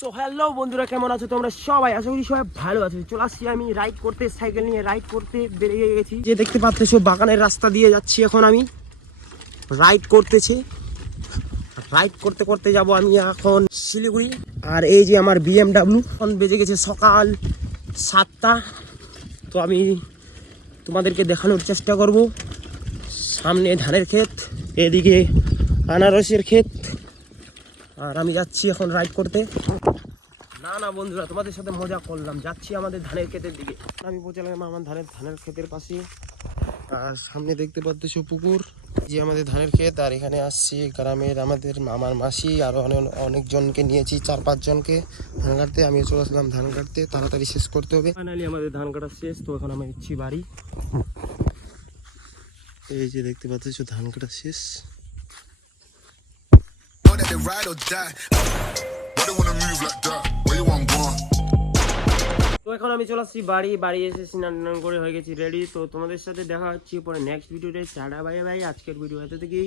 So hello বন্ধুরা, কেমন আছো তোমরা সবাই? আশা করি সবাই ভালো আছো। চলে আসছি আমি রাইড করতে, সাইকেল নিয়ে রাইড করতে বেরিয়ে গেছি। যে দেখতে পাচ্ছ বাগানের রাস্তা দিয়ে যাচ্ছি এখন আমি রাইড করতেছি। রাইড করতে করতে যাব আমি এখন শিলিগুড়ি। আর এই যে আমার BMW, এখন বেজে গেছে সকাল 7টা। তো আমি তোমাদেরকে দেখানোর চেষ্টা করব। সামনে ধানের ক্ষেত, এদিকে আনারসের ক্ষেত, আর আমি যাচ্ছি এখন রাইড করতে। না বন্ধুরা, তোমাদের সাথে মজা করলাম। যাচ্ছি আমাদের ধানের ক্ষেতের দিকে। আমি পৌঁছালাম আমার ধানের ক্ষেতের পাশে। আর সামনে দেখতে পাচ্ছ পুকুর, যে আমাদের ধানের ক্ষেত। আর এখানে আসছি গ্রামের আমাদের আমার মাসি আর অনেকজনকে নিয়েছি, 4-5 জনকে ধান কাটতে। আমিও চলে আসলাম ধান কাটতে, তাড়াতাড়ি শেষ করতে হবে। ফাইনালি আমাদের ধান কাটা শেষ। তো এখন আমি যাচ্ছি বাড়ি। এই যে দেখতে পাচ্ছ ধান কাটা শেষ। তো এখন আমি চলে আসছি বাড়ি এসে স্নান করে হয়ে গেছি রেডি। তো তোমাদের সাথে দেখা হচ্ছে পরে নেক্সট ভিডিওতে। Tata bye bye. আজকের ভিডিও এত থেকেই।